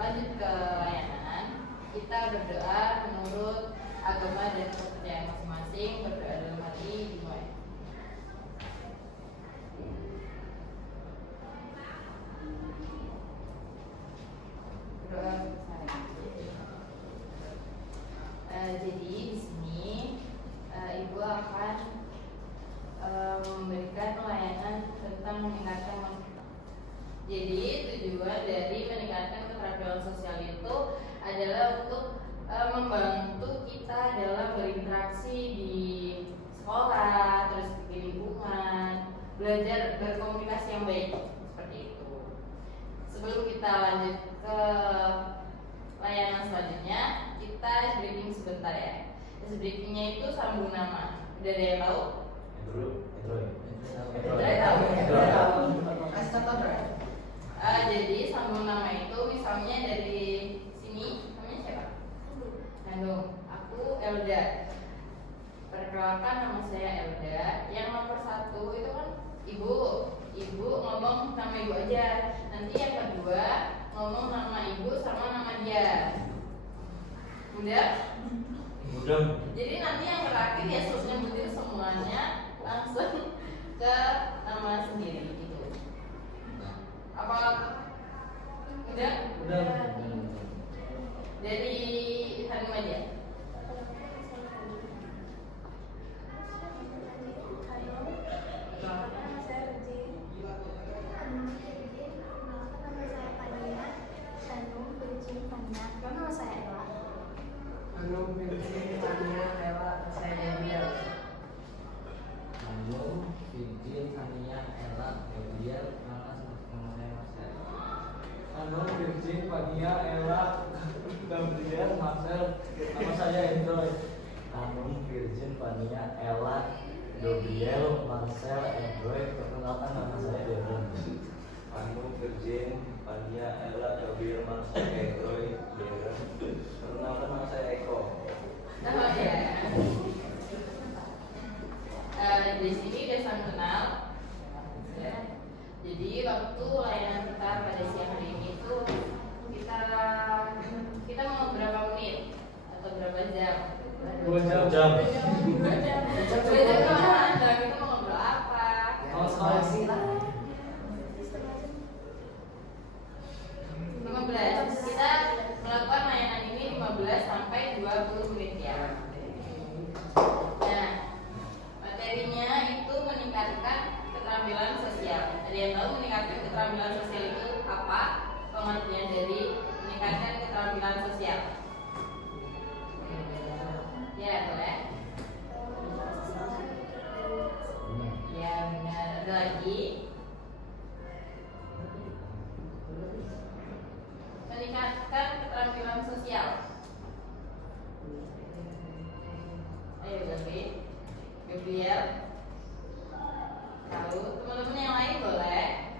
lanjut ke layanan. Kita berdoa menurut agama dan kepercayaan masing-masing. Berdoa dalam hati dimulai. Berdoa jadi di sini ibu akan memberikan layanan tentang meningkatkan. Jadi tujuan dari meningkatkan keterampilan sosial itu adalah untuk membantu kita dalam berinteraksi di sekolah, terus di lingkungan, belajar berkomunikasi yang baik seperti itu. Sebelum kita lanjut ke layanan selanjutnya, kita briefing sebentar ya. Briefingnya itu sambung nama. Udah ada yang tahu? Kasih contoh berapa? Jadi sambung nama itu misalnya dari sini, namanya siapa? Handung. Aku Elda. Perkenalkan, nama saya Elda. Yang nomor 1 itu kan ibu. Ibu ngomong nama ibu aja. Nanti yang kedua ngomong nama ibu sama nama dia. Udah? Jadi nanti yang terakhir ya terus nyebutin semuanya langsung ke nama sendiri gitu. Apa? Udah? Dari Hanum aja. Hanum Virgin Fania Ella, saya Gabriel. Hanum Virgin Fania Ella Gabriel, nama saya Marcel. Hanum Virgin Fania Ella Gabriel Marcel, nama saya Enjoy. Hanum Virgin Fania Ella Gabriel Marcel Enjoy, perkenalkan nama saya Devon. Hanum Virgin Fania Ella Gabriel Marcel Enjoy, perkenalkan nama saya Eko. Oh ya. Di sini udah saling kenal. Ya. Jadi waktu layanan kita pada siang hari ini itu kita mau berapa menit atau berapa jam? 2 jam. 2 jam. 2 jam kemana? Kita mau ngobrol apa? Kalau sekolah sih lah. 15. Kita melakukan layanan ini 15 sampai 20 menit ya. Nah, materinya itu meningkatkan keterampilan sosial. Ada yang tahu meningkatkan keterampilan sosial itu apa? Pengertian dari meningkatkan keterampilan sosial. Ya, boleh. Ya, benar. Ada lagi. Meningkatkan keterampilan sosial. Ayo Gabriel. Tahu? Teman-teman yang lain boleh.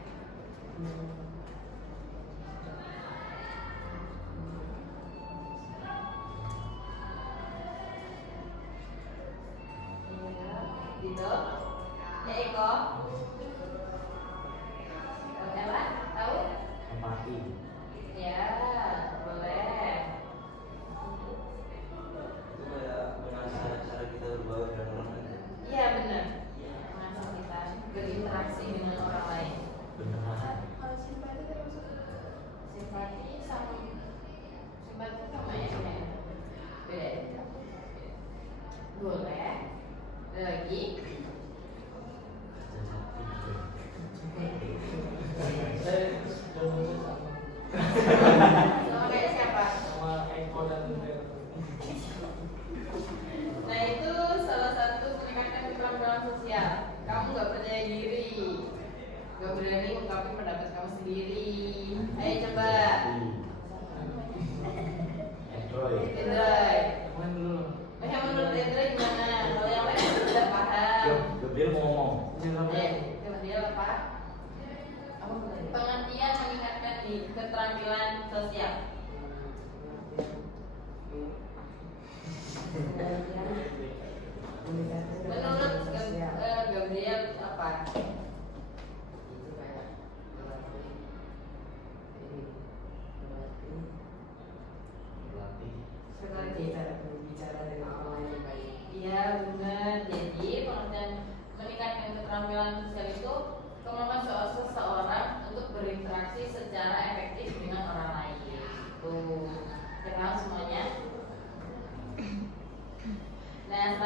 Gitu. Ya Eko. Ella, tahu? Empati. Ya, boleh. Itu kayak mengasah cara kita berbaur dan orang lain. Iya benar. Mengasah kita berinteraksi dengan orang lain. Benar. Kalau simpati termasuk Simpati sama ya kayak beda. Boleh. Ada lagi?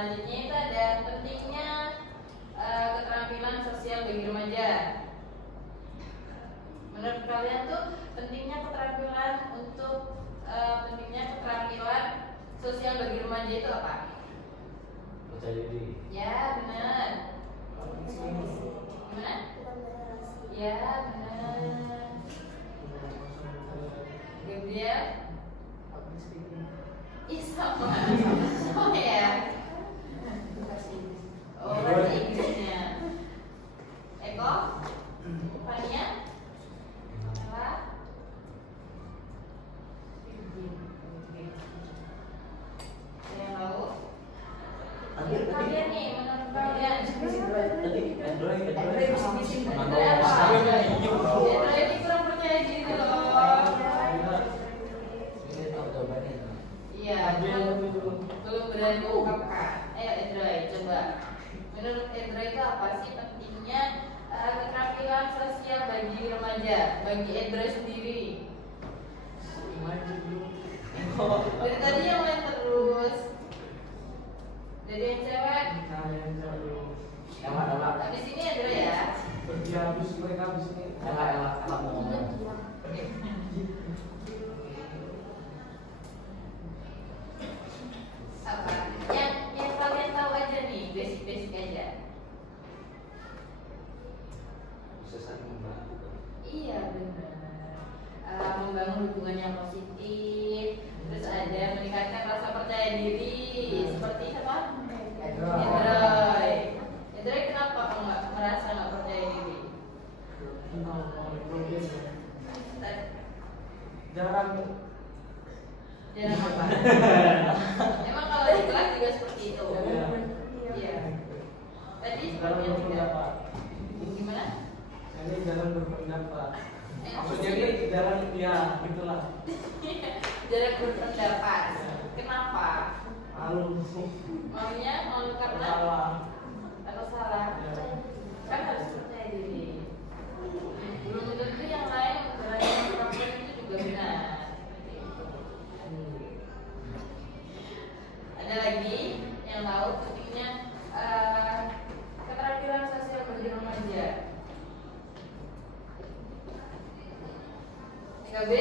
selanjutnya itu ada pentingnya keterampilan sosial bagi remaja. Menurut kalian tuh pentingnya keterampilan sosial bagi remaja itu apa? Percaya diri. Ya benar. Gimana? Ya benar. Gabriel? Ih sama. Oh ya. Oh bahasa Inggrisnya. Eko? Fania? Ella? Yang lalu? Kalian nih, menurut kalian Tadi Android Android apa? Android ini kurang percaya diri loh. Ini tahu jawabannya. Iya, belum berani mengungkapkan. Ayo Android, coba. Menurut Android itu apa sih pentingnya keterampilan sosial bagi remaja, bagi Android sendiri? Dari tadi yang main terus. Dari yang cewek. Habis ini Android ya. Ela mau ngomong. Apa? Yang kalian tahu aja nih, basic aja. Bisa saling membantu. Iya benar. Membangun hubungan yang positif, terus ada meningkatkan rasa percaya diri. Seperti apa? Android. Android kenapa kamu merasa nggak percaya diri? Jarang Jarang apa? Emang kalau di kelas juga seperti itu. Iya. Tadi seperti jarang yang tidak. berpendapat. Gimana? Ini jarang berpendapat. Maksudnya Maksudnya ini jarang ya gitulah. jarang berpendapat. Kenapa? Malu. Maunya malu karena Salah. atau salah? Ya. Kan harus percaya diri. Belum tentu yang lain berani mengungkapkan itu juga benar. Ada lagi yang tahu pentingnya keterampilan sosial bagi remaja. 3B?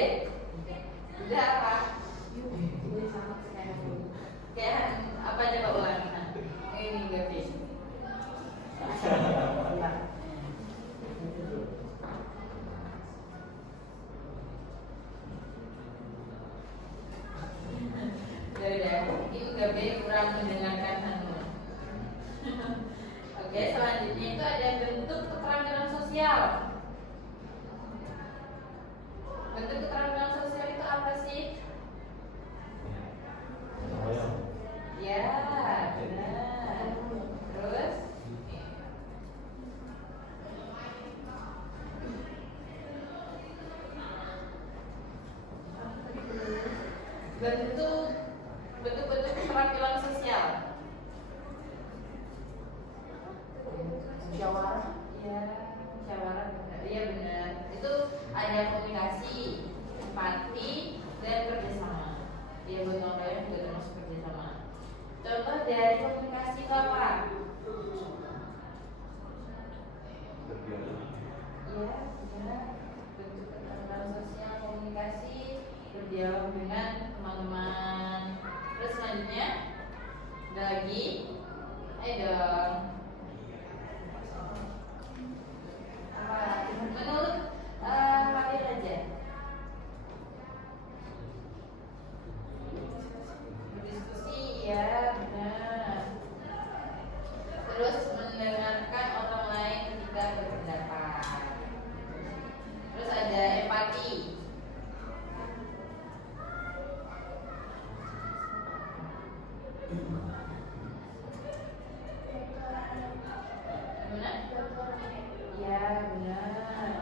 Udah apa? Kayak apa coba ulang? Nah, ini 3B. Udah, ini 3B kurang mendengarkan Hanu. Oke, selanjutnya itu ada bentuk keterampilan sosial. Bentuk keterampilan sosial itu apa sih? Ya, benar. Terus? Bentuk keterampilan sosial. Musyawarah. Ya, musyawarah benar. Iya benar. Itu ada komunikasi, empati, dan kerjasama. Ya buat kalian juga termasuk kerjasama. Contoh dari komunikasi itu apa? Berdialog. Ya, benar. Bentuk keterampilan sosial komunikasi, berdialog dengan teman-teman. Terus selanjutnya ada lagi, ayo dong. Apa? Menurut kalian aja. Berdiskusi, ya benar. Terus mendengarkan orang lain ketika berpendapat. Terus ada empati. Gimana? Ya benar.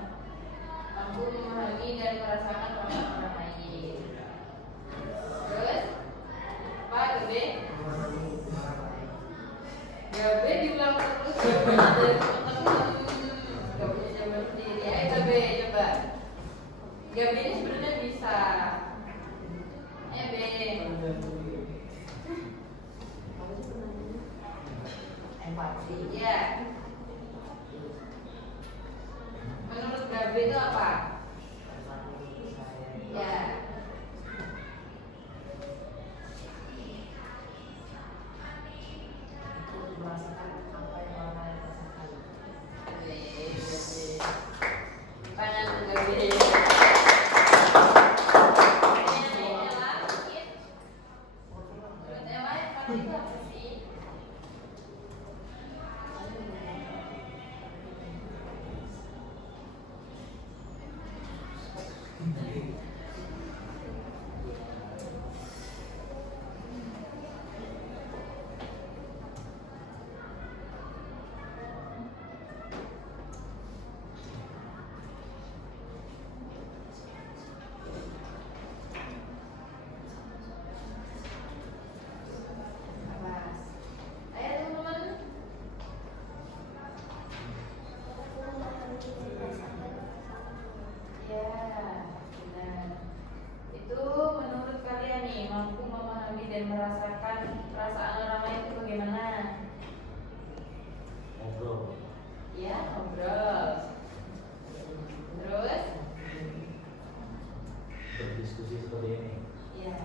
seperti ini. Iya.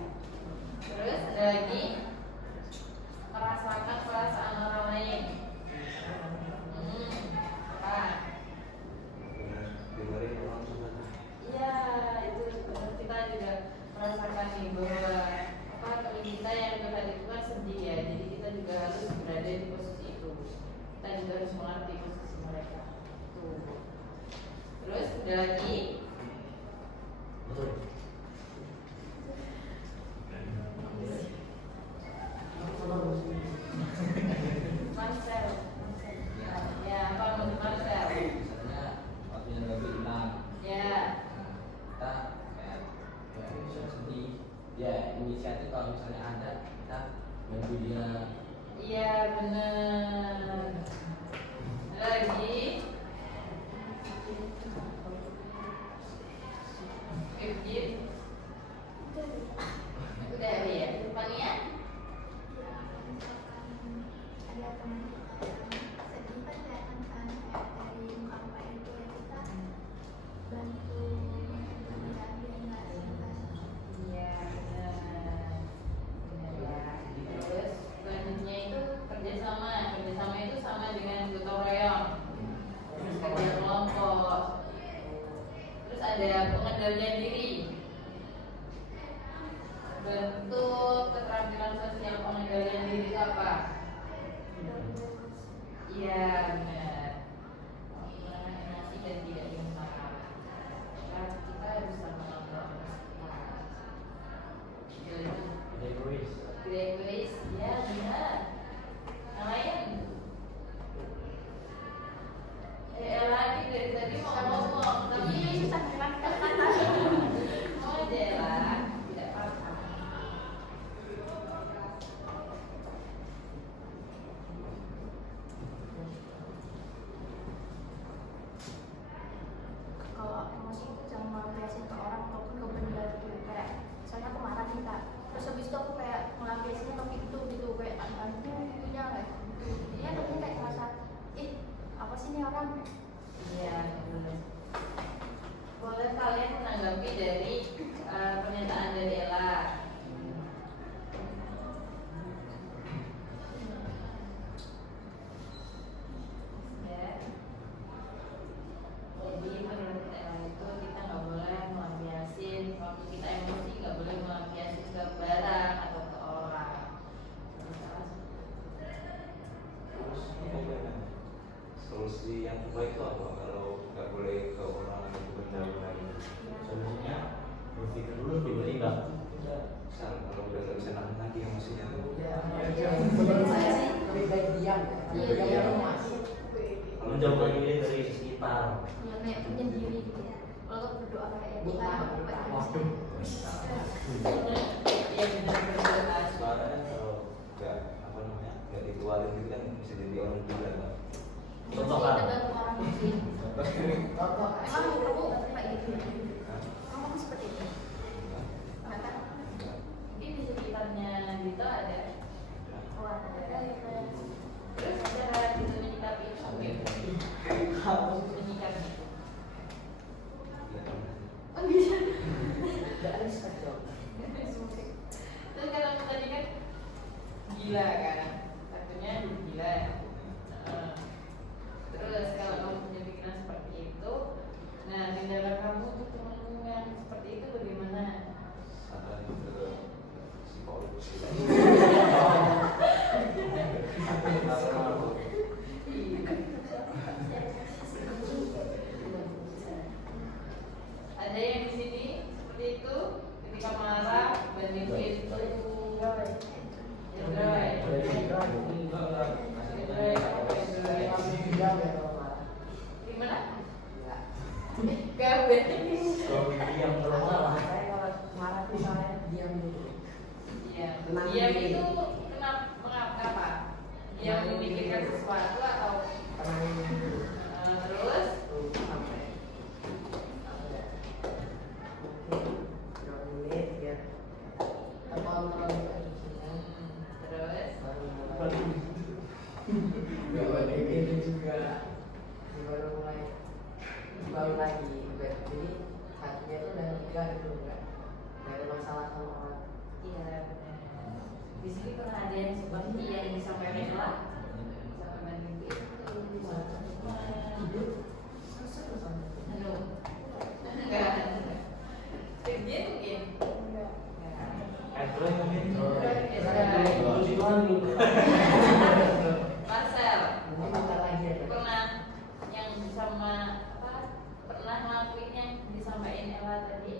Terus ada lagi merasakan perasaan orang lain. Apa? Dengerin orang curhat. Iya, itu benar, kita juga merasakan nih bahwa apa kalau kita yang curhat itu kan sedih ya, jadi kita juga harus berada di posisi itu. Kita juga harus mengerti posisi mereka. Tuh. Terus ada lagi Betul. Marcel. Ya, apa menurut Marcel? Misalnya waktunya lagi hilang, Ya. kita kayak sedih, ya inisiatif kalau misalnya ada kita bantu dia. Iya benar. Lagi. Fifteen. Udah ya. Depannya. Ada teman kita yang sedih kan kelihatan kan kayak dari muka muka itu ya kita bantu dia biar nggak sedih. Iya benar. Benar ya. Terus selanjutnya itu kerjasama. Kerjasama itu sama dengan gotong royong. Terus kerja kelompok. Terus ada pengendalian diri. Bentuk keterampilan sosial pengendalian diri itu apa? Iya benar. Mengurangi emosi dan tidak ingin marah. Kita bisa mengontrol emosi kita. Egois. Tidak egois, ya benar. Yang lain? Lagi dari tadi mau ngomong, tapi Susah memang kata. mau aja lah, tidak apa-apa. Kalau emosi itu jangan melampiasin ke orang ataupun ke benda gitu kayak misalnya aku marah nih kak, terus habis itu aku kayak melampiasinnya ke pintu gitu kayak antu itunya kayak gitu. Jadinya temennya kayak merasa ih apa sih ini orang. Iya benar. Boleh kalian menanggapi dari pernyataan dari Ella. Ya. Jadi menurut Ella itu kita nggak boleh melampiasin waktu kita emosi, nggak boleh melampiasin ke barang atau ke orang. Terus bagaimana? Solusi yang terbaik itu apa kalau nggak boleh ke orang atau ke benda-benda ini? Solusinya berpikir dulu sebelum bertindak. Misal kalau udah nggak bisa nahan lagi emosinya tuh. Menurut saya sih lebih baik diam. Diam di rumah. Menjauhkan diri dari sekitar. Ya, kayak menyendiri gitu ya. Kalau aku berdoa kayak Tuhan aku kayak Waduh. Iya benar-benar. Soalnya kalau nggak apa namanya nggak dikeluarin gitu kan bisa jadi orang gila kan. Contohkan. tergantung orang sih. Contoh. Emang kamu kayak gitu ya? Hah? Kamu seperti itu? Nggak kan? Mungkin di sekitarnya Dito ada. Oh ada. Terus cara Dito menyikapi itu menyikapi. Oh bisa. Nggak ada sekali. Terus kata tadi kan gila kan, satunya gila. Terus kalau kamu punya pikiran seperti itu, nah tindakan kamu untuk temanmu yang seperti itu bagaimana? Saran ke psikolog. Ada yang di sini seperti itu ketika marah bandingin Diam ya kalau marah. gimana? Enggak. Gawe. Kalau diam kalau marah. Saya kalau marah tuh saya diam dulu. Iya. Tenang Diam diri. itu mengapa? Diam memikirkan sesuatu atau Tenangin dulu. terus? Sampai apa ya? Mungkin 2 menit ya. Terkontrol juga emosinya. Terus? Baru mulai. Itu juga baru lagi jadi hatinya tuh udah lega gitu enggak dari yang disampaikan Ella disampaikan itu enggak kerja mungkin Android mungkin. Marcel Ini bentar lagi ya. pernah yang sama apa pernah ngelakuin yang disampaikan Ella tadi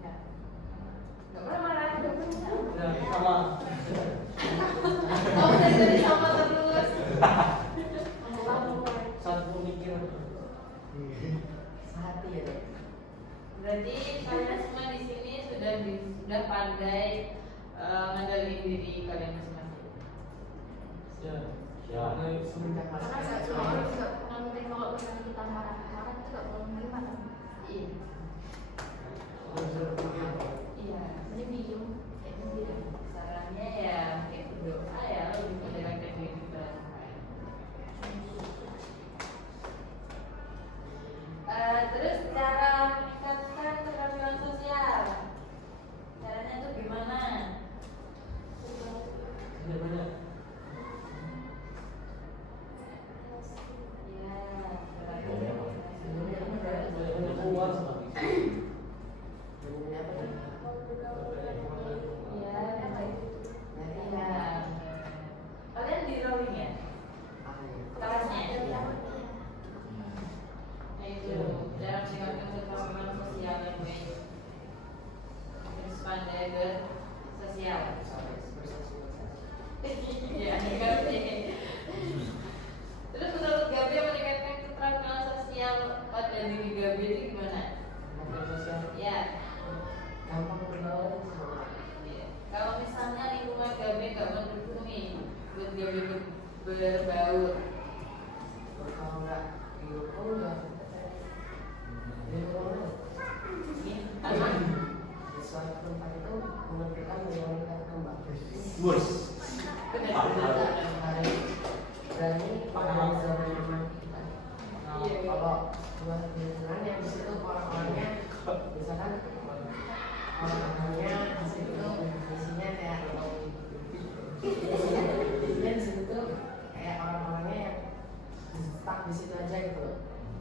nggak pernah marah nggak pernah Ya, sama. oh dari tadi sama terus Satu pemikiran. Sehati ya. Dok. berarti kalian semua di sini sudah pandai ngendaliin diri kalian masing-masing. Ya. Ya. Semenjak Karena masuk nggak semua orang juga nganggepin kalau misalnya kita marah-marah itu nggak boleh menerima kan. Iya. Iya. Mending diem kayak gitu. Sarannya ya mungkin berdoa ya lebih mendekatkan diri kita. Terus cara meningkatkan keterampilan sosial, caranya tuh gimana? Banyak. Ya, Banyak uang sama. kalian di rolling ya? Kelasnya ya? Nah itu dalam meningkatkan keterampilan sosial yang baik. Terus pandai bersosial. Iya, Gabi. Terus menurut Gabi yang meningkatkan keterampilan sosial pada diri Gabi itu gimana? Ya, Gampang bergaul sama orang. iya. Kalau misalnya lingkungan Gabi nggak mendukung nih buat Gabi berbaur, Kalau nggak didukung ya lingkungan. ini apa? Di suatu tempat itu menentukan bagaimana kita berkembang. Bus. Berani mengambil zaman kita. Iya. Kalau buat lingkungan yang di situ orang-orangnya, misalkan orang-orangnya di situ isinya kayak isinya di situ tuh kayak orang-orangnya yang stuck di situ aja gitu.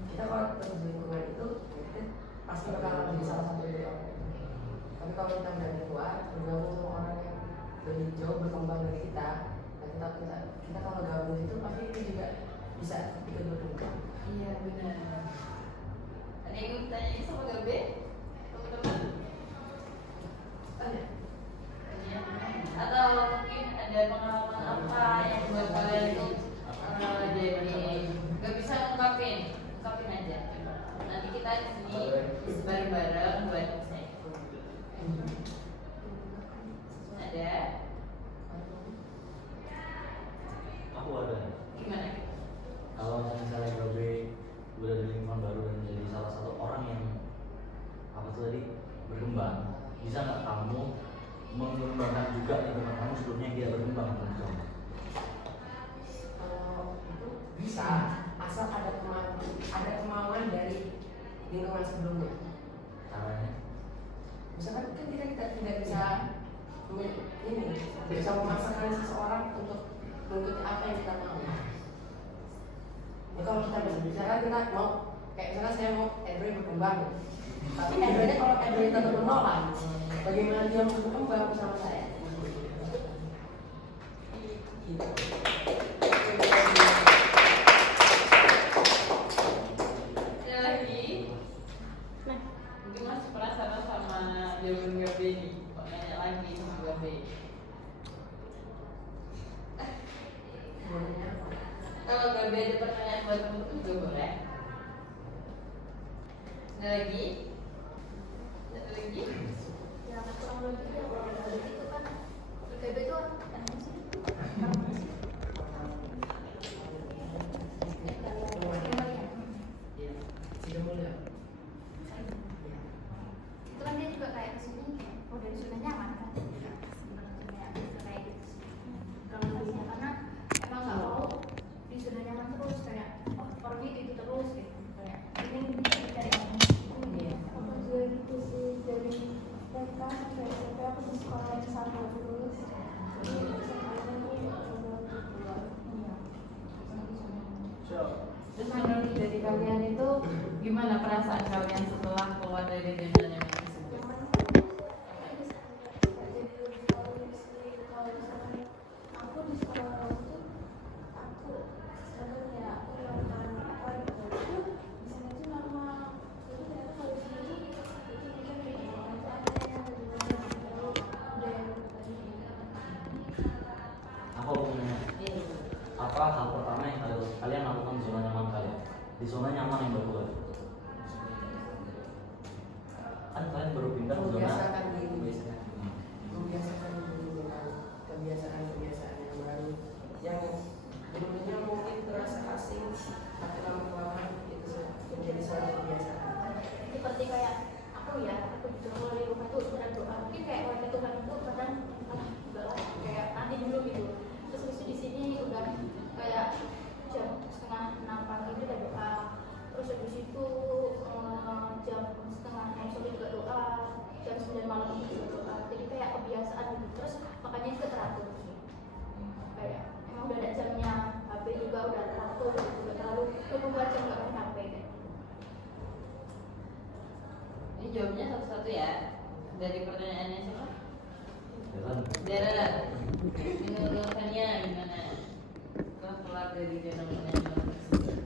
Kita kalau terus di lingkungan itu kita pasti bakal menjadi salah satu dari orang. Tapi kalau kita berani keluar, bergabung sama orang yang lebih jauh berkembang dari kita, dan kita kalau gabung itu pasti itu juga bisa ikut berkembang. Iya benar. Ada yang mau tanya ini sama Gabi? Teman-teman? Tanya. Tanya. Atau mungkin ada pengalaman apa yang buat kalian itu jadi nggak bisa ungkapin aja. Nanti kita di sini bareng-bareng buat saya. Ada? Aku ada. Gimana? Kalau misalnya Gabe udah di lingkungan baru dan jadi salah satu orang yang apa tuh tadi berkembang, bisa nggak kamu mengembangkan juga lingkungan kamu sebelumnya dia berkembang menurut kamu? Kalau itu bisa, asal ada kemauan dari lingkungan sebelumnya. Caranya? Misalkan kan kita tidak bisa bisa memaksakan seseorang untuk mengikuti apa yang kita mau. Ya, kalau kita misalkan kita mau kayak misalkan saya mau Android berkembang, tapi Androidnya kalau Android tetap menolak, bagaimana dia mau berkembang bersama saya? Gitu. Ada lagi? Mungkin masih penasaran sama jawaban Gabe nih. Mau nanya lagi sama Gabe. Kalau Gabe ada pertanyaan buat temen-temen juga boleh. Ada lagi? Ada lagi? Ya kurang lebih ya kalau itu kan IPB itu apa sih? Apa sih? Iya, sudah mulai. Itu kan dia juga kayak kesini kayak oh dari zona nyaman kan? Sebenarnya kayak gitu sih. Kalau lebihnya karena emang nggak mau di zona nyaman terus kayak oh, orang itu terus gitu kayak ini dari Aku juga gitu sih, dari TK sampai SMP aku di sekolah yang sama terus. Jadi SMA dari kalian itu gimana perasaan kalian setelah keluar dari dunia nyaman tersebut? Aku di sekolah itu aku sebenarnya aku melakukan apa gitu itu di sana itu normal jadi ternyata kalau di sini itu kita beda banget ada yang lebih baru ada yang Aku mau nanya, apa hal pertama yang kalian lakukan di zona nyaman kalian? Di zona nyaman yang baru kali? Kan kalian baru pindah ke zona. Membiasakan diri, membiasakan diri dengan kebiasaan-kebiasaan yang baru yang dulunya mungkin terasa asing, tapi lama-kelamaan itu menjadi suatu kebiasaan. Seperti kayak aku gitu kalau di rumah tuh berdoa mungkin kayak wajah Tuhan itu kadang enggak lah kayak nanti dulu gitu. Terus habis itu di sini udah kayak jam 5:30 pagi itu udah doa. Terus habis itu jam 5:30 sore juga doa, jam 9 malam juga doa. Jadi kayak kebiasaan gitu. Terus makanya juga teratur sih. Kayak emang udah ada jamnya, HP juga udah teratur gitu. Udah terlalu 24 jam nggak main HP kayak. Ini jawabnya satu-satu ya. Dari pertanyaannya siapa? Jalan. Dara, menurut Fania gimana? Setelah keluar dari zona nyaman tersebut?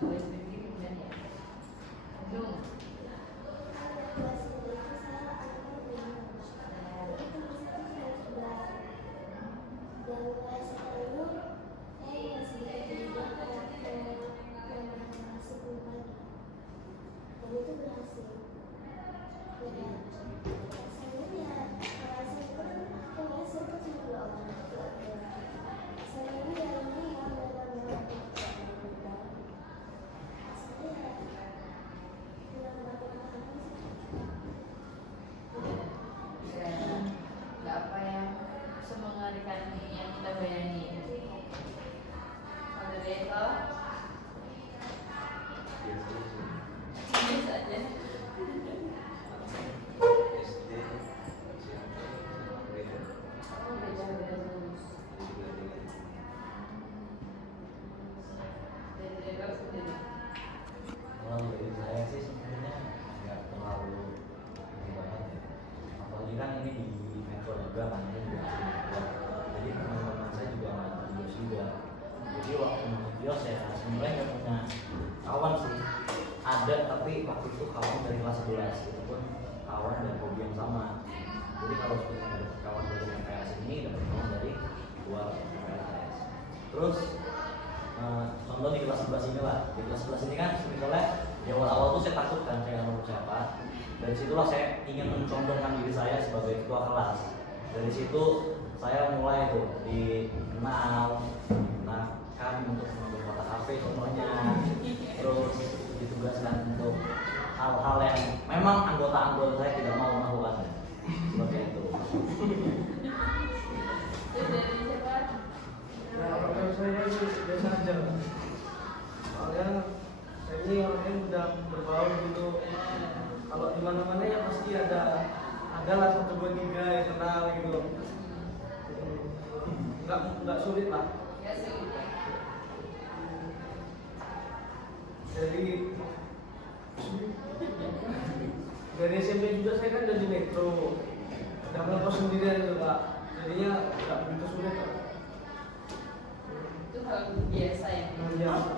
Boleh sedikit kemudian ya. Dung. Nggak apa yang semengerikan yang kita bayangin. Kalau Deto, biasa aja. SD SMP Oh, beda-beda terus. Dari Deto sendiri. Kalau dari saya sih sebenarnya nggak terlalu ini banget ya. Apalagi kan ini di metro juga kan, ini juga di metro. Jadi teman-teman saya juga nggak di Bios juga. Jadi waktu di Bios ya sebenarnya nggak punya kawan sih. Ada tapi waktu itu kawan dari kelas 11 itu pun kawan dan hobi yang sama. Jadi kalau sudah ada kawan dari MPS ini dapat kawan dari luar MPS. Terus contoh di kelas 11 ini lah, di kelas 11 ini kan misalnya di awal-awal tuh saya takut kan saya mau siapa. Dari situlah saya ingin mencondongkan diri saya sebagai ketua kelas. Dari situ saya mulai tuh dikenal, kan untuk mengambil kotak HP semuanya, terus ditugaskan untuk hal-hal yang memang anggota-anggota saya tidak mau melakukan seperti itu. Terus dari siapa? Ya, kalau saya sih biasa aja. Soalnya saya ini orangnya udah berbaur gitu. Kalau di mana-mana ya pasti ada lah 1, 2, 3 yang kenal gitu. Nggak sulit lah. Ya sih. Dari SMP juga saya kan udah di metro. Udah ngekos sendirian juga. Jadinya nggak begitu sulit. Itu hal biasa ya. Biasa.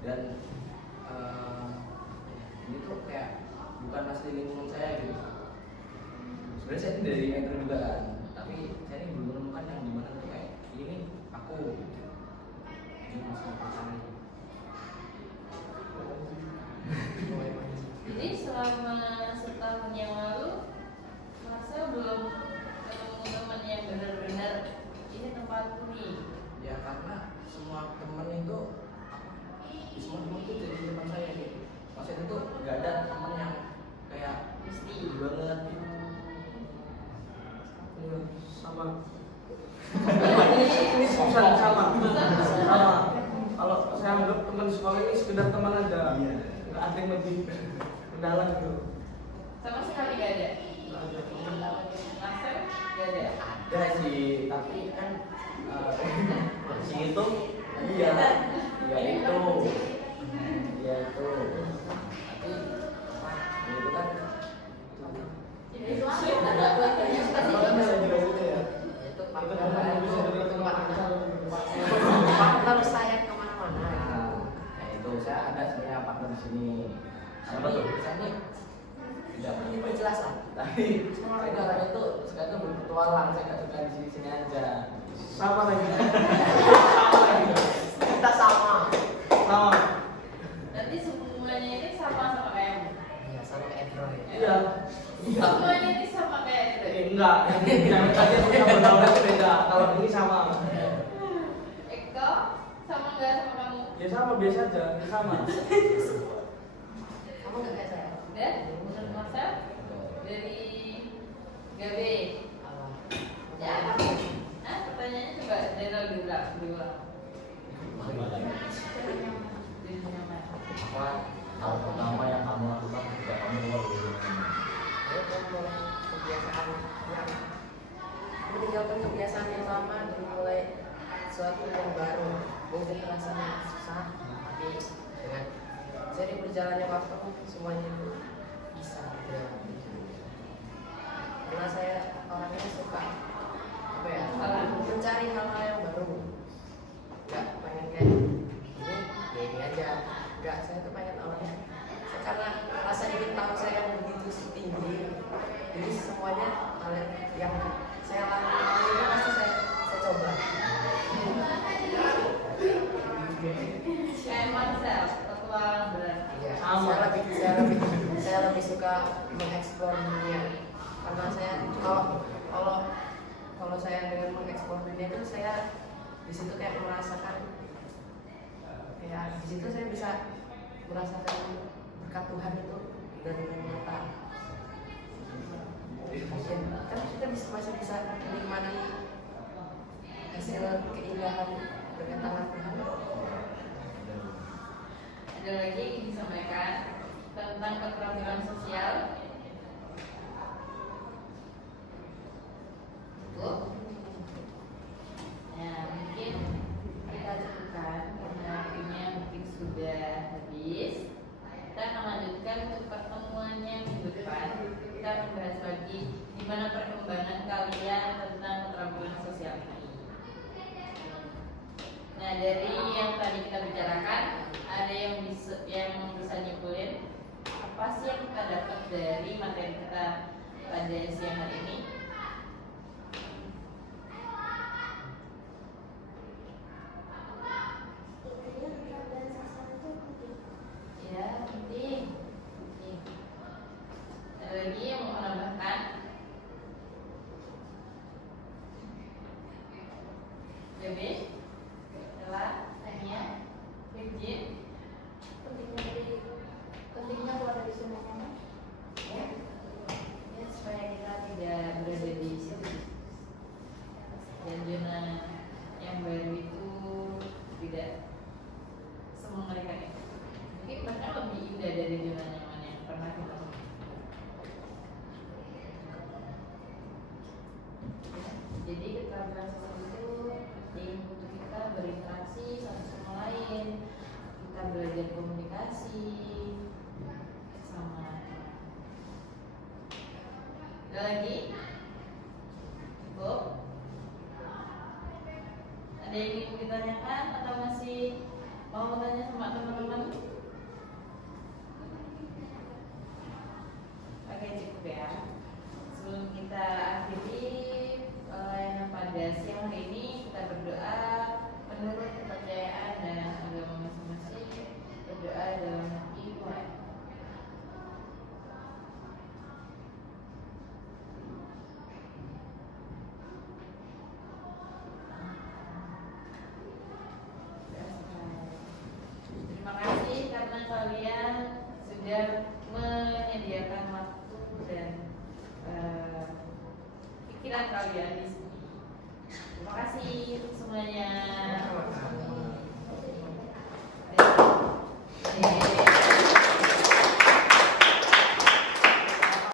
dan ini tuh kayak bukan asli lingkungan saya gitu. Sebenarnya saya ini dari metro juga kan, tapi saya ini belum menemukan yang dimana tuh kayak ini aku gitu. Ini masih perasaan ini. Jadi selama setahun yang lalu Marcel belum ketemu teman yang benar-benar ini tempatku nih. Ya karena semua teman itu semua teman itu jadi teman saya gitu. Maksudnya itu nggak ada teman yang kayak Mesti banget gitu. Iya, sama. Ini sama. Kalau saya anggap teman sekolah ini sekedar teman aja, nggak ada yang lebih mendalam gitu. sama sekali gak ada. Nggak ada. Marcel gak ada. Ada sih, tapi kan Si itu iya, ya itu, ya itu. Tapi ya itu kan Jadi itu apa? Kalau kan saya juga gitu ya. Itu Itu kan bisa dari tempat partner saya kemana-mana. nah itu saya ada sebenarnya partner di sini. Siapa tuh? Saya ini tidak Ini penjelasan. tapi saya kadang itu sekarang itu berpetualang, saya nggak suka di sini aja. sama lagi. Kita sama. Sama. Nanti semuanya ini sama kayak Iya, sama Android. Iya. semuanya ini sama kayak itu. Enggak. Yang tadi aku sama Daud beda. Kalau ini sama. Eko sama nggak sama kamu? Ya sama biasa aja. Sama. Kamu nggak kayak saya? Dan menurut Marcel dari Gabe. Ya apa? Nah pertanyaannya coba Daryl diulang. Jadi nyaman. apa hal pertama yang kamu lakukan ketika kamu keluar dari rumah? Itu mulai kebiasaan yang meninggalkan kebiasaan yang lama dan mulai sesuatu yang baru. Mungkin rasanya susah, tapi dengan sering berjalannya waktu semuanya itu bisa dilewati. Karena saya orangnya suka apa ya, mencari hal-hal yang baru. Nggak pengen kayak ini, ya ini aja. Nggak, saya tuh pengen orangnya karena rasa ingin tahu saya yang begitu tinggi, jadi semuanya hal yang saya lakukan itu pasti saya coba. Kayak Marcel, petualang berarti. Iya, Sama. saya lebih suka mengeksplor dunia, karena saya kalau saya dengan mengeksplor dunia itu saya di situ kayak merasakan kayak di situ saya bisa merasakan berkat Tuhan itu dan nyata. Mungkin kan kita masih bisa menikmati hasil keindahan berkat tangan Tuhan. Ada lagi yang disampaikan tentang keterampilan sosial. Bu, ya mungkin kita cukupkan karena waktunya mungkin sudah habis. Kita akan lanjutkan untuk pertemuannya minggu depan. Kita akan bahas lagi gimana perkembangan kalian tentang keterampilan sosial ini. Nah dari yang tadi kita bicarakan, ada yang bisa nyimpulin apa sih yang kita dapat dari materi kita pada siang hari ini? Ya penting. Ada lagi yang mau menambahkan? Gabe, Ella, Tania, Virgin. pentingnya keluar dari zona nyaman. Ya, ya supaya kita tidak berada di situ. Dan zona yang baru itu tidak semengerikan itu. Mungkin bahkan lebih indah dari zona nyaman yang pernah kita temui. Jadi keterampilan sosial itu penting untuk kita berinteraksi satu sama lain, kita belajar komunikasi sama. Ada lagi? Cukup? Ada yang ingin ditanyakan atau masih Mau tanya sama teman-teman? Oke, cukup ya. Sebelum kita akhiri pelayanan pada siang hari ini, kita berdoa menurut kepercayaan dan agama masing-masing. Berdoa dalam hati mulai. Terima kasih karena kalian sudah menyediakan waktu dan pikiran kalian di sini. Terima kasih semuanya.